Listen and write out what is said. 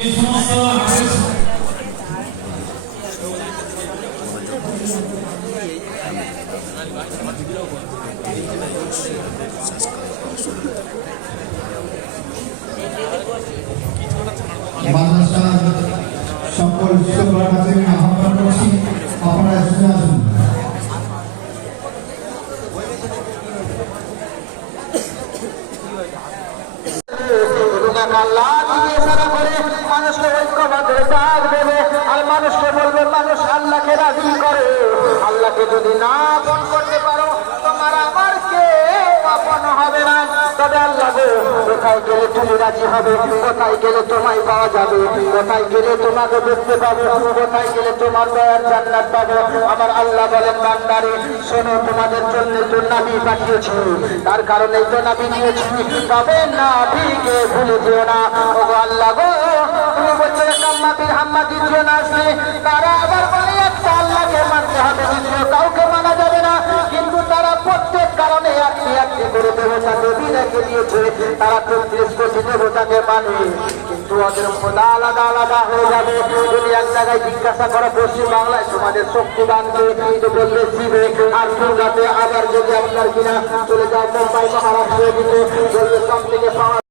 সকল আহ্বান করছি, আপনারা এসে আসুন। মানুষকে ঐক্যবদ্ধ ডাক দেবে আর মানুষকে বলবে মানুষ আল্লাহকে রাজি করে। আল্লাহকে যদি না আপন করতে পারো তোমার আমার কেউ আপন হবে না। তবে আল্লাহ কোথায় গেলে তুমি রাজি হবে, কোথায় গেলে তোমায় পাওয়া যাবে, কোথায় গেলে তোমাকে দেখতে পাবে, কোথায় গেলে তোমার দয়ার জান্নাত পাবে। আমার আল্লাহ বলেন বান্দারে শোনো, তোমাদের জন্য তো নবী পাঠিয়েছি, তার কারণেই তো নবী দিয়েছি, তবে নবীকে ভুলে যেও না। ও আল্লাহ গো, তুমি বলছো কাম্মাতির হাম্মা দ্বিতীয় না আসলে তারা আবার বলে একটা আল্লাহকে মানতে হবে, দ্বিতীয় কাউকে মানা যাবে না। কিন্তু তারা প্রত্যেক কারণে একটি একটি করে দেবতা দেবী রেখে দিয়েছে, তারা 33 কোটি দেবতাকে মানে, কিন্তু ওদের খোদা আলাদা আলাদা হয়ে যাবে। যদি এক জায়গায় জিজ্ঞাসা করো পশ্চিম বাংলায় তোমাদের শক্তিদানকে, তো বলবে শিবে, আর দুর্গাতে। আবার যদি আপনার কিনা চলে যাও মুম্বাই মহারাষ্ট্রে, বলবে সব থেকে পাওয়া